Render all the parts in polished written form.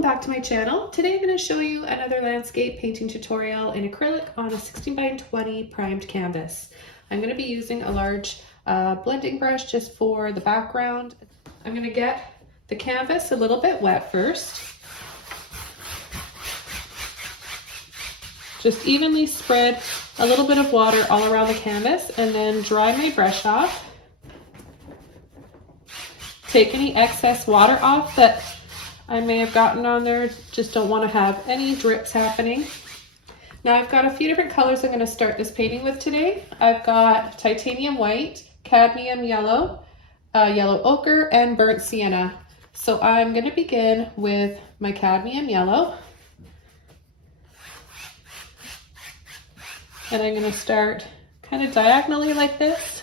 welcome back to my channel. Today I'm going to show you another landscape painting tutorial in acrylic on a 16 by 20 primed canvas. I'm going to be using a large blending brush just for the background. I'm going to get the canvas a little bit wet first. Just evenly spread a little bit of water all around the canvas and then dry my brush off. Take any excess water off that I may have gotten on there, just don't want to have any drips happening. Now I've got a few different colors I'm going to start this painting with today. I've got titanium white, cadmium yellow, yellow ochre, and burnt sienna. So I'm going to begin with my cadmium yellow. And I'm going to start kind of diagonally like this.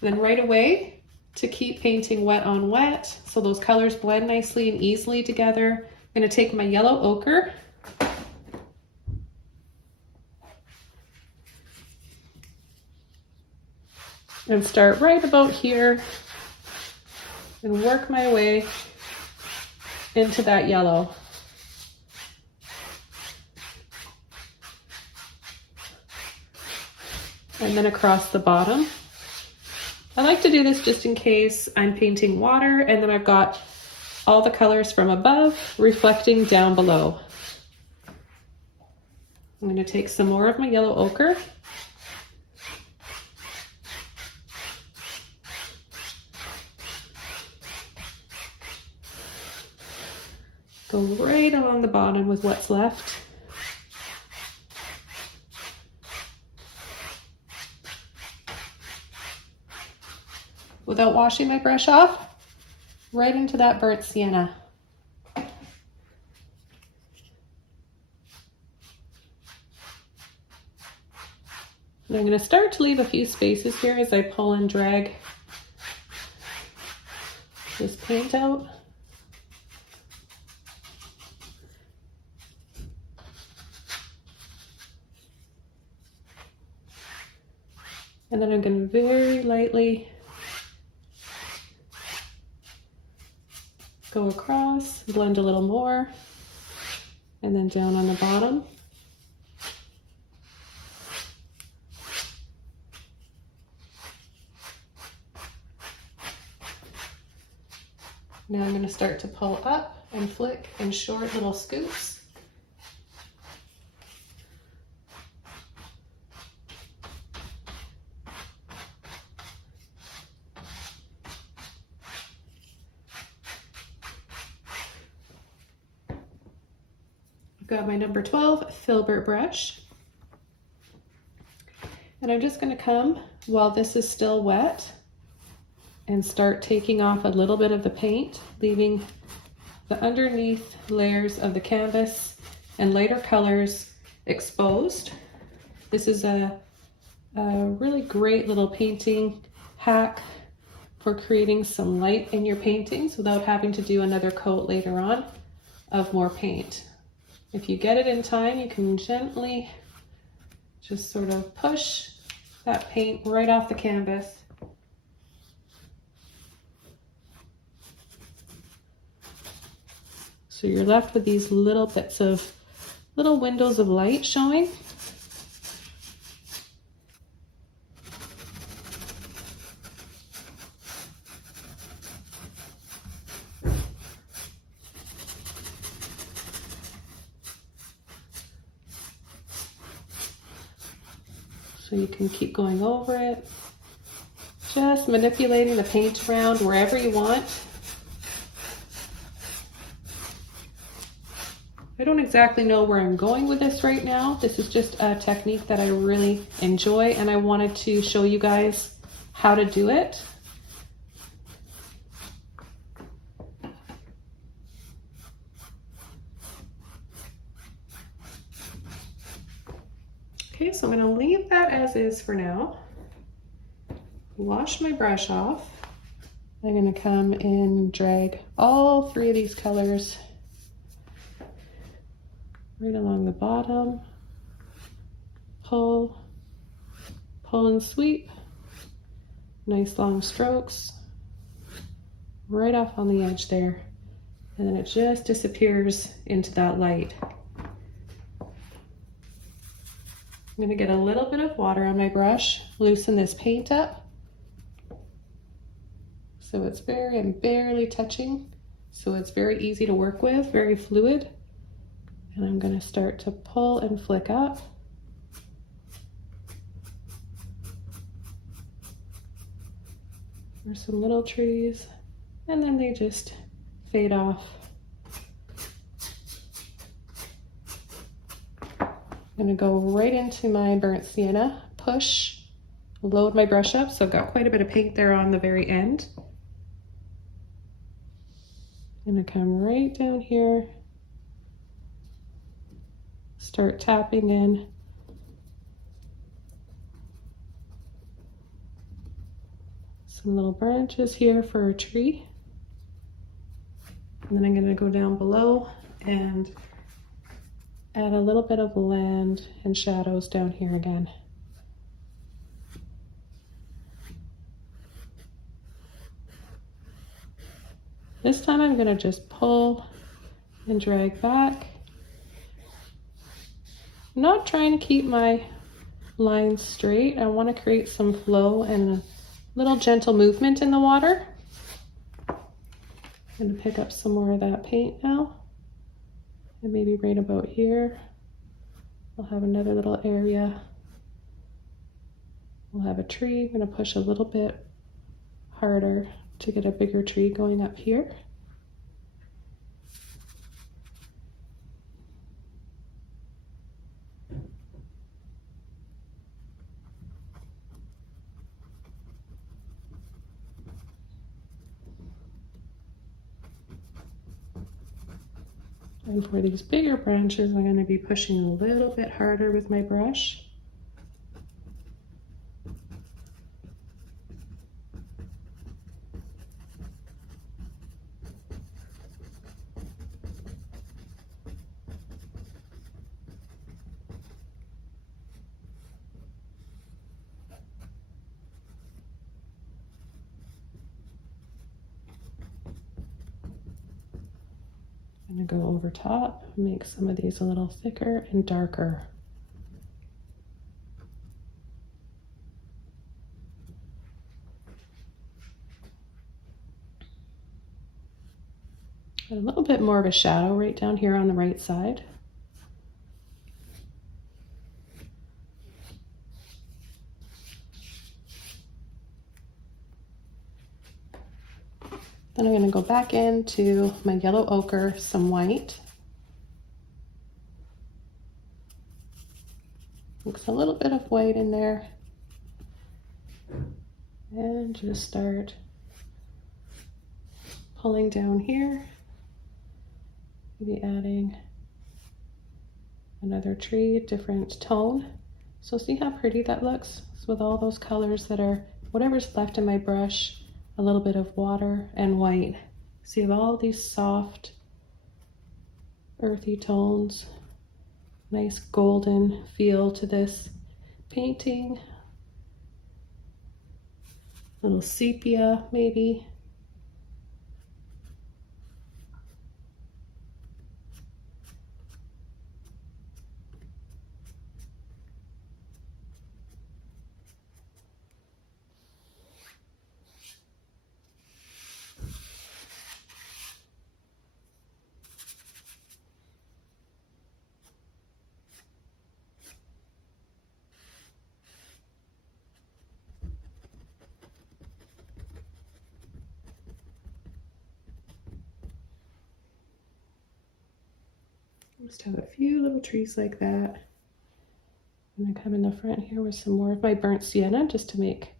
Then right away, to keep painting wet on wet, so those colors blend nicely and easily together, I'm going to take my yellow ochre and start right about here and work my way into that yellow. And then across the bottom. I like to do this just in case I'm painting water and then I've got all the colors from above reflecting down below. I'm going to take some more of my yellow ochre. Go right along the bottom with what's left. Without washing my brush off, right into that burnt sienna. And I'm going to start to leave a few spaces here as I pull and drag this paint out. And then I'm going to very lightly go across, blend a little more, and then down on the bottom. Now I'm going to start to pull up and flick in short little scoops. I've got my number 12 filbert brush, and I'm just going to come while this is still wet and start taking off a little bit of the paint, leaving the underneath layers of the canvas and lighter colors exposed. This is a really great little painting hack for creating some light in your paintings without having to do another coat later on of more paint. If you get it in time, you can gently just sort of push that paint right off the canvas. So you're left with these little bits of, little windows of light showing. So you can keep going over it, just manipulating the paint around wherever you want. I don't exactly know where I'm going with this right now. This is just a technique that I really enjoy, and I wanted to show you guys how to do it. Okay, so I'm going to leave that as is for now. Wash my brush off. I'm going to come in and drag all three of these colors right along the bottom. Pull, pull and sweep, Nice long strokes right off on the edge there. And then it just disappears into that light. I'm gonna get a little bit of water on my brush, loosen this paint up. So it's I'm barely touching. So it's very easy to work with, very fluid. And I'm gonna start to pull and flick up. There's some little trees, and then they just fade off. I'm gonna go right into my burnt sienna, push, load my brush up, so I've got quite a bit of paint there on the very end. I'm gonna come right down here, start tapping in. Some little branches here for a tree. And then I'm gonna go down below and add a little bit of land and shadows down here again. This time I'm gonna just pull and drag back. I'm not trying to keep my lines straight. I wanna create some flow and a little gentle movement in the water. I'm gonna pick up some more of that paint now. And maybe right about here, we'll have another little area. We'll have a tree. I'm gonna push a little bit harder to get a bigger tree going up here. And for these bigger branches, I'm going to be pushing a little bit harder with my brush. I'm going to go over top, make some of these a little thicker and darker. A little bit more of a shadow right down here on the right side. Then I'm going to go back into my yellow ochre, some white. Mix a little bit of white in there. And just start pulling down here. Maybe adding another tree, different tone. So see how pretty that looks? So with all those colors that are, whatever's left in my brush, a little bit of water and white. So you have all these soft, earthy tones. Nice golden feel to this painting. A little sepia maybe. Just have a few little trees like that. I'm gonna come in the front here with some more of my burnt sienna just to make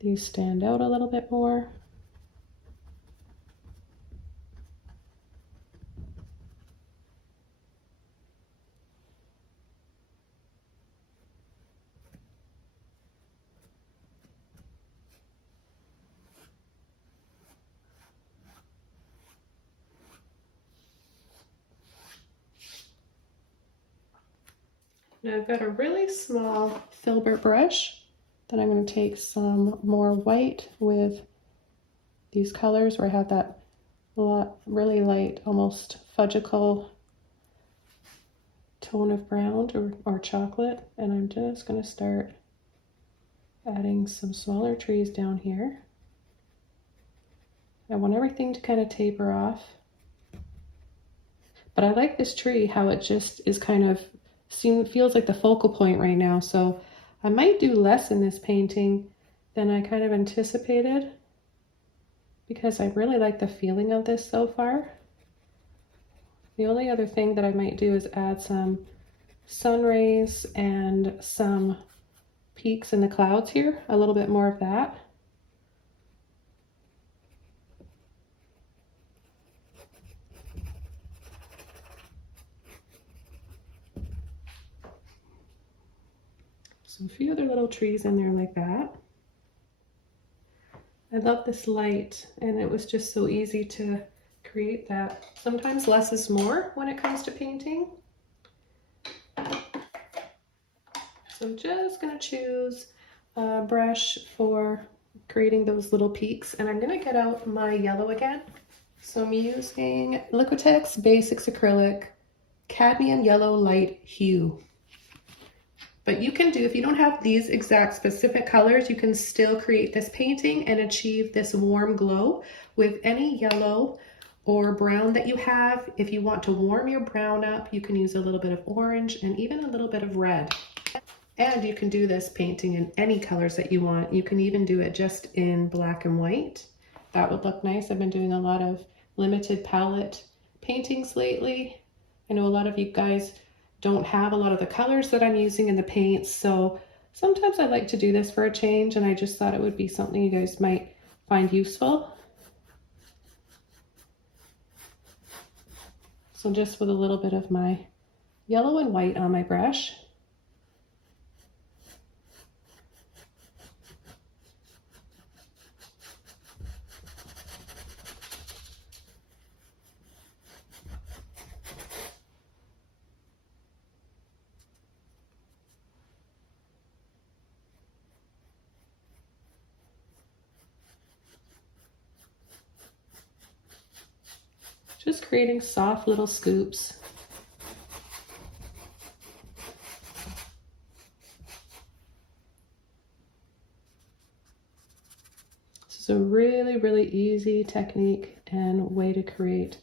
these stand out a little bit more. Now I've got a really small filbert brush Then I'm going to take some more white with these colors where I have that really light, almost fudgical tone of brown or chocolate. And I'm just going to start adding some smaller trees down here. I want everything to kind of taper off. But I like this tree, how it just is kind of, feels like the focal point right now. So I might do less in this painting than I kind of anticipated, because I really like the feeling of this so far. The only other thing that I might do is add some sun rays and some peaks in the clouds here, a little bit more of that. So a few other little trees in there like that. I love this light, and it was just so easy to create that. Sometimes less is more when it comes to painting. So I'm just going to choose a brush for creating those little peaks, and I'm going to get out my yellow again. So I'm using Liquitex Basics Acrylic Cadmium Yellow Light Hue. But you can do, if you don't have these exact specific colors, you can still create this painting and achieve this warm glow with any yellow or brown that you have. If you want to warm your brown up, you can use a little bit of orange and even a little bit of red. And you can do this painting in any colors that you want. You can even do it just in black and white. That would look nice. I've been doing a lot of limited palette paintings lately. I know a lot of you guys don't have a lot of the colors that I'm using in the paints, so sometimes I like to do this for a change, and I just thought it would be something you guys might find useful. So just with a little bit of my yellow and white on my brush. Just creating soft little scoops. This is a really, really easy technique and way to create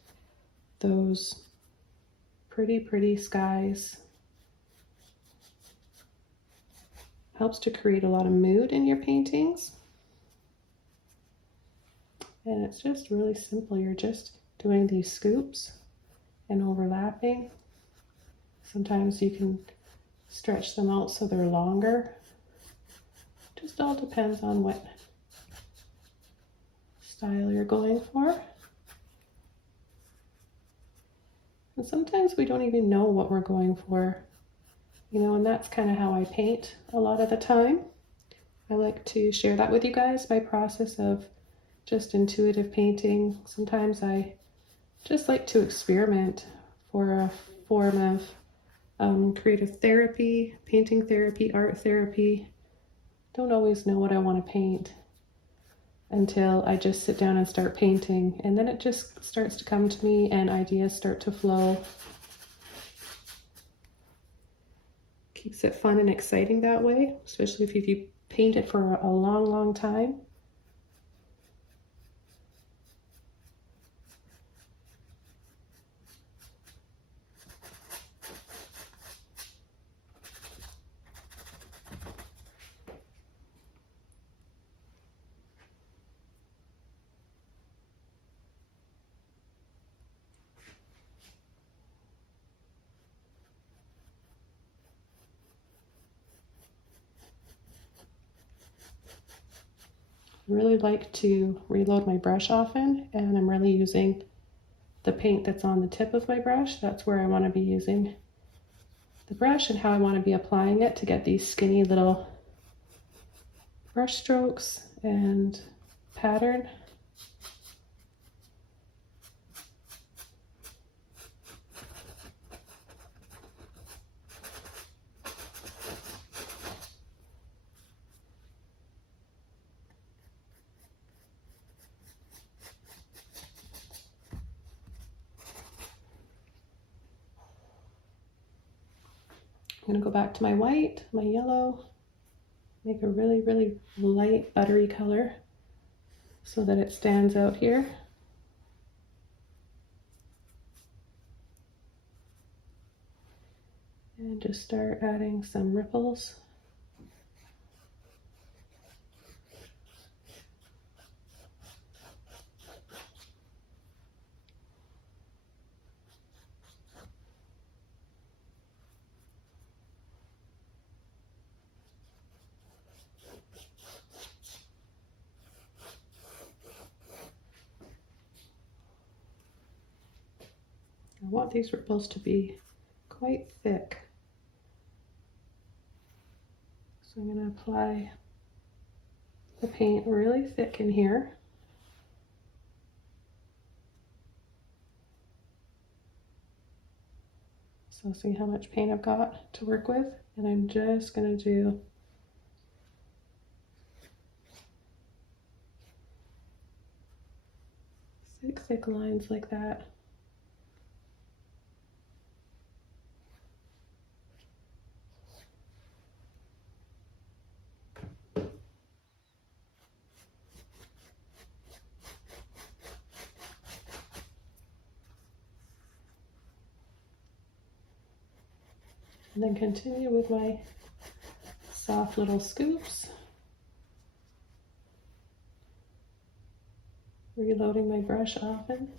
those pretty, pretty skies. Helps to create a lot of mood in your paintings. And it's just really simple. You're just doing these scoops and overlapping. Sometimes you can stretch them out so they're longer. Just all depends on what style you're going for. And sometimes we don't even know what we're going for, you know, and that's kind of how I paint a lot of the time. I like to share that with you guys, my process of just intuitive painting. Sometimes I just like to experiment for a form of creative therapy, painting therapy, art therapy. Don't always know what I want to paint until I just sit down and start painting, and then it just starts to come to me and ideas start to flow. Keeps it fun and exciting that way, especially if you paint it for a long, long time. I really like to reload my brush often, and I'm really using the paint that's on the tip of my brush. That's where I want to be using the brush and how I want to be applying it to get these skinny little brush strokes and pattern. I'm gonna go back to my white, my yellow, make a really, really light buttery color so that it stands out here. And just start adding some ripples. I want these ripples to be quite thick. So I'm going to apply the paint really thick in here. So see how much paint I've got to work with, and I'm just going to do thick lines like that. And then continue with my soft little scoops. Reloading my brush often.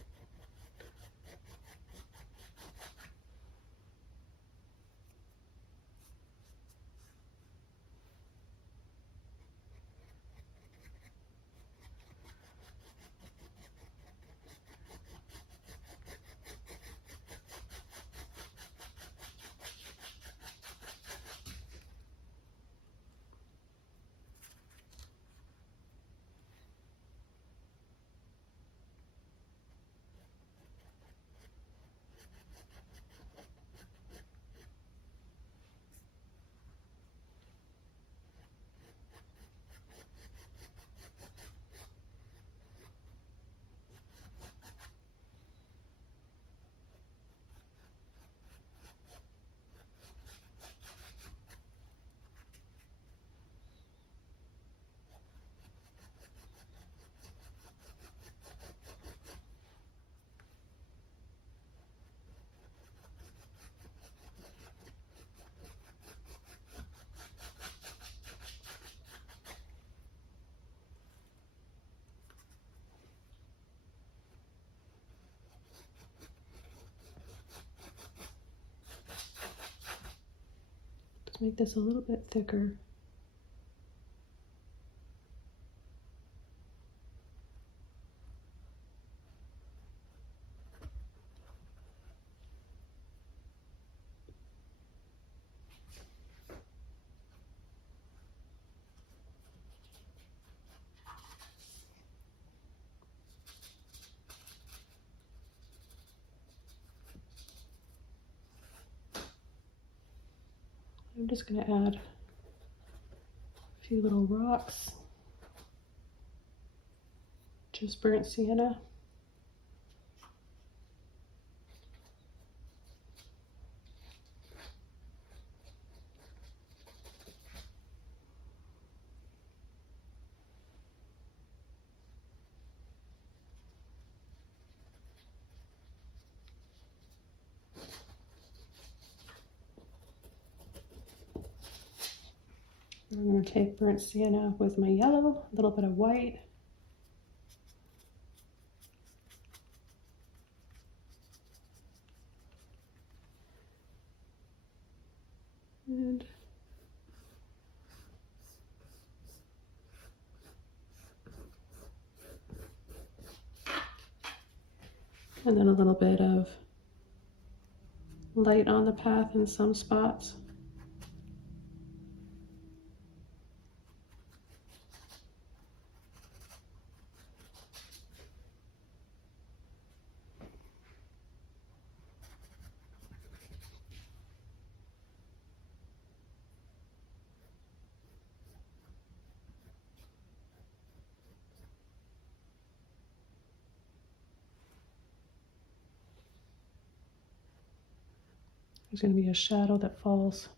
Just make this a little bit thicker. I'm just going to add a few little rocks, just burnt sienna. I'm going to take burnt sienna with my yellow, a little bit of white. And then a little bit of light on the path in some spots. There's going to be a shadow that falls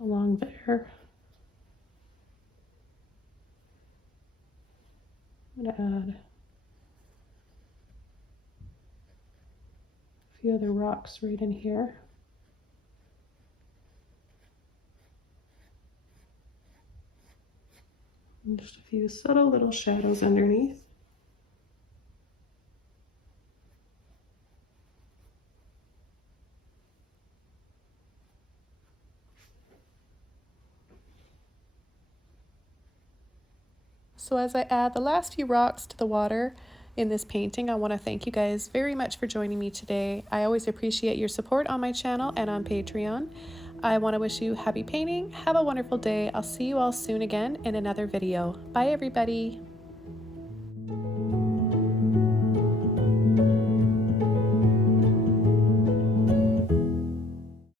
along there. I'm going to add a few other rocks right in here. And just a few subtle little shadows underneath. So as I add the last few rocks to the water in this painting, I want to thank you guys very much for joining me today. I always appreciate your support on my channel and on Patreon. I want to wish you happy painting. Have a wonderful day. I'll see you all soon again in another video. Bye everybody.